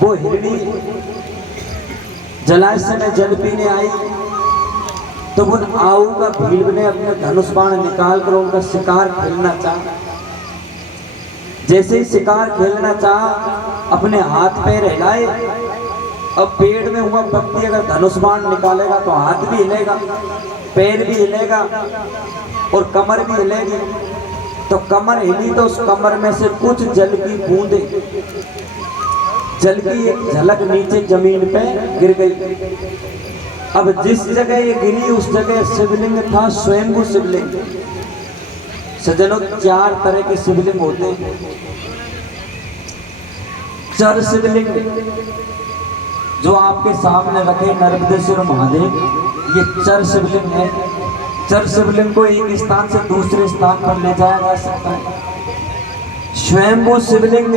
वो हिरणी जलाशय में जल पीने आई तो उन आऊ का भील ने अपने धनुष बाण निकाल कर उनका शिकार खेलना चाहा। जैसे ही शिकार खेलना चाहा अपने हाथ पैर हिलाए। अब पेड़ में हुआ व्यक्ति अगर धनुष बाण निकालेगा तो हाथ भी हिलेगा, पैर भी हिलेगा और कमर भी हिलेगी। तो कमर हिली तो उस कमर में से कुछ जल की बूंदे, जल की एक झलक नीचे जमीन पे गिर गई। अब जिस जगह ये गिरी उस जगह शिवलिंग था, स्वयंभू शिवलिंग। सज्जनों, 4 तरह के शिवलिंग होते हैं। चर शिवलिंग जो आपके सामने रखे नर्मदेश्वर महादेव, ये चर शिवलिंग है। चर शिवलिंग को एक स्थान से दूसरे स्थान पर ले जाया जा सकता है। स्वयंभू शिवलिंग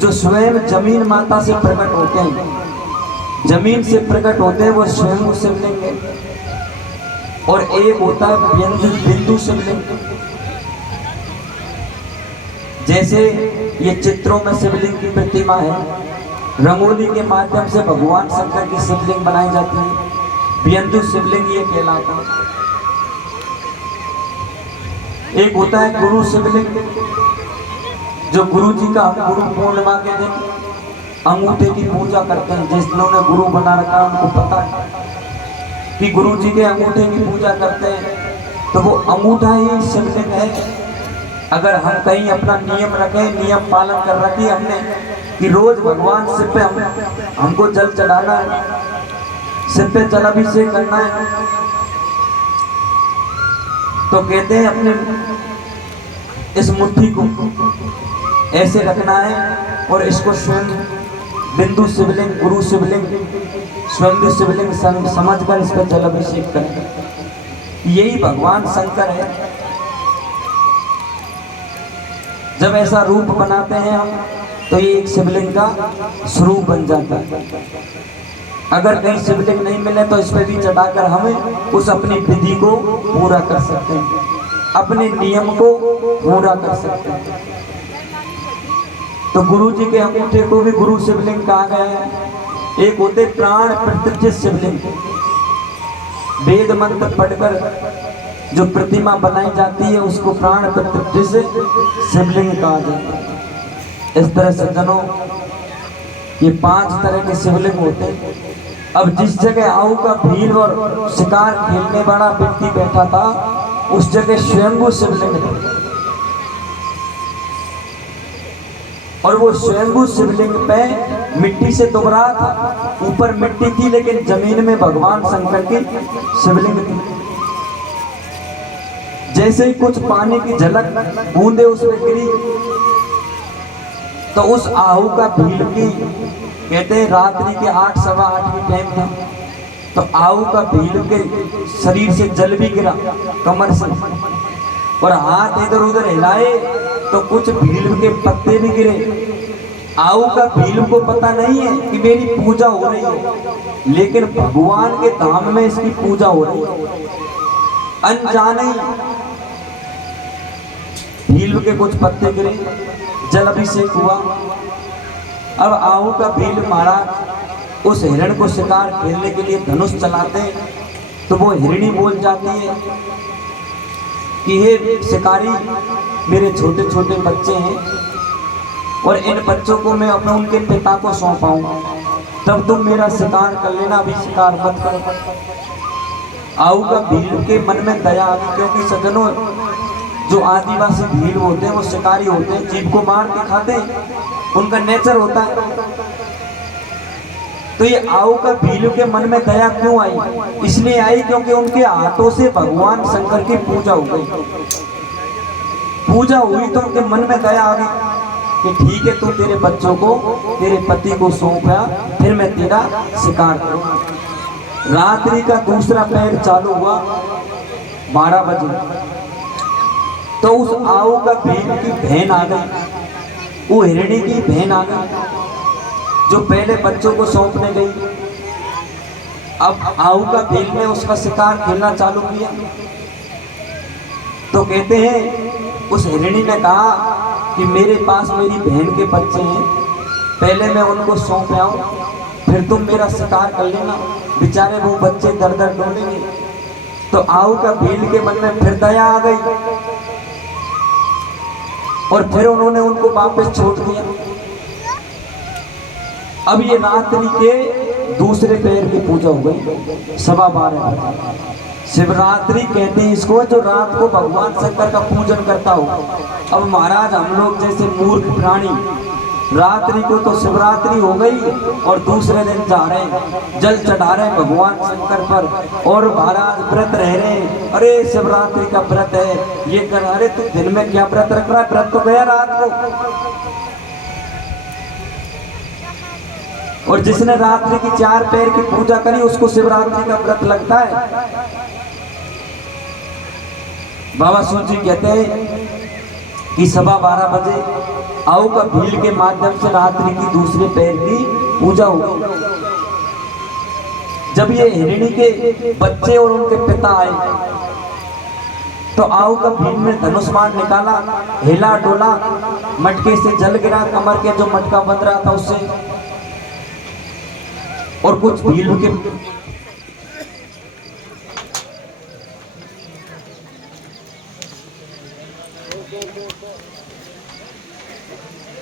जो स्वयं जमीन माता से प्रकट होते हैं, जमीन से प्रकट होते हैं, वो स्वयंभू शिवलिंग है। और एक होता है बिंदु शिवलिंग। जैसे ये चित्रों में शिवलिंग की प्रतिमा है, रंगोली के माध्यम से भगवान शंकर की शिवलिंग बनाई जाती है, बिंदु शिवलिंग ये कहलाता है। एक होता है गुरु शिवलिंग, जो गुरु जी का गुरु पूर्णिमा के दिन अंगूठे की पूजा करते हैं। जिन्होंने गुरु बना रखा है उनको पता है कि गुरु जी के अंगूठे की पूजा करते हैं, तो वो अंगूठा ही शिवलिंग है। अगर हम कहीं अपना नियम रखें, नियम पालन कर रखी हमने कि रोज भगवान सिर पे हमको जल चढ़ाना है, सिर पे जल अभिषेक करना है, तो कहते हैं अपने इस मुट्ठी को ऐसे रखना है और इसको स्वयं बिंदु शिवलिंग, गुरु शिवलिंग, स्वयं शिवलिंग समझकर इस पर जल अभिषेक करें। यही भगवान शंकर है। जब ऐसा रूप बनाते हैं हम तो ये एक शिवलिंग का स्वरूप बन जाता है। अगर कहीं शिवलिंग नहीं मिले तो इस पर भी चढ़ाकर हमें उस अपनी विधि को पूरा कर सकते हैं, अपने नियम को पूरा कर सकते हैं। तो गुरु जी के अंगूठे को भी गुरु शिवलिंग कहा गया है। एक होते प्राण प्रतिष्ठित शिवलिंग, वेद मंत्र पढ़कर जो प्रतिमा बनाई जाती है उसको प्राण प्रतिष्ठित शिवलिंग कहा जाता है। इस तरह से जनों ये 5 तरह के शिवलिंग होते हैं। अब जिस जगह आऊ का भील और शिकार खेलने वाला व्यक्ति बैठा था उस जगह स्वयंभू शिवलिंग है। और वो स्वयंभू शिवलिंग पे मिट्टी से दुबरा था, ऊपर मिट्टी थी लेकिन जमीन में भगवान शंकर की शिवलिंग थी। जैसे ही कुछ पानी की झलक बूंदे उसमें गिरी तो उस आहू का भील की, कहते हैं रात्रि के 8 सवा 8 की टाइम था, तो आहू का भील के शरीर से जल भी गिरा कमर से, और हाथ इधर उधर हिलाए तो कुछ भील के पत्ते भी गिरे। आहू का भील को पता नहीं है कि मेरी पूजा हो रही है, लेकिन भगवान के धाम में इसकी पूजा हो रही है। अनजाने भील के कुछ पत्ते गिरे, जल अभिषेक हुआ। अब आहू का भील महाराज उस हिरण को शिकार खेलने के लिए धनुष चलाते तो वो हिरणी बोल जाती है कि हे शिकारी, मेरे छोटे छोटे बच्चे हैं और इन बच्चों को मैं अपने उनके पिता को सौंपाऊं, तब तुम मेरा शिकार कर लेना, अभी शिकार मत करो। आहू का भील के मन में दया आ गई, क्योंकि सज्जनों जो आदिवासी भील होते हैं वो शिकारी होते हैं, जीव को मार के खाते हैं, उनका नेचर होता है। तो ये आहू का भील के मन में दया क्यों आई? इसलिए आई क्योंकि उनके हाथों से भगवान शंकर की पूजा हो गई। पूजा हुई तो उनके मन में दया आ गई कि ठीक है, तू तेरे बच्चों को तेरे पति को सौंपा, फिर मैं तेरा शिकार करूंगा। रात्रि का दूसरा पहर चालू हुआ 12 बजे, तो उस आहू का भील की बहन आ गई, वो हिरणी की बहन आ गई जो पहले बच्चों को सौंपने गई। अब आहू का भील ने उसका शिकार खेलना चालू किया। तो कहते हैं उस हिरणी ने कहा कि मेरे पास मेरी बहन के बच्चे हैं, पहले मैं उनको सौंप आऊं, फिर तुम मेरा शिकार कर लेना। बेचारे वो बच्चे दर दर ढूंढेंगे। तो आऊ का भील के मन में फिर दया आ गई और फिर उन्होंने उनको वापस छोड़ दिया। अब ये रात्रि के दूसरे पैर की पूजा हो गई, 12:15। शिवरात्रि कहते हैं इसको, जो रात को भगवान शंकर का पूजन करता हो। अब महाराज हम लोग जैसे मूर्ख प्राणी रात्रि को तो शिवरात्रि हो गई और दूसरे दिन जा रहे हैं जल चढ़ा रहे हैं भगवान शंकर पर, और महाराज व्रत रह रहे हैं। अरे शिवरात्रि का व्रत है ये कर, अरे तू दिन में क्या व्रत रख रहा है, व्रत तो गया रात को। और जिसने रात्रि की 4 पैर की पूजा करी उसको शिवरात्रि का व्रत लगता है। बाबा सूत जी कहते हैं कि 12:15 बजे आऊ का भील के माध्यम से रात्रि की दूसरे पैर की पूजा हुई। जब ये हिरणी के बच्चे और उनके पिता आए तो आऊ का भील में धनुष्मान निकाला, हिला डोला, मटके से जल गिरा, कमर के जो मटका बंध रहा था उससे, और कुछ भील के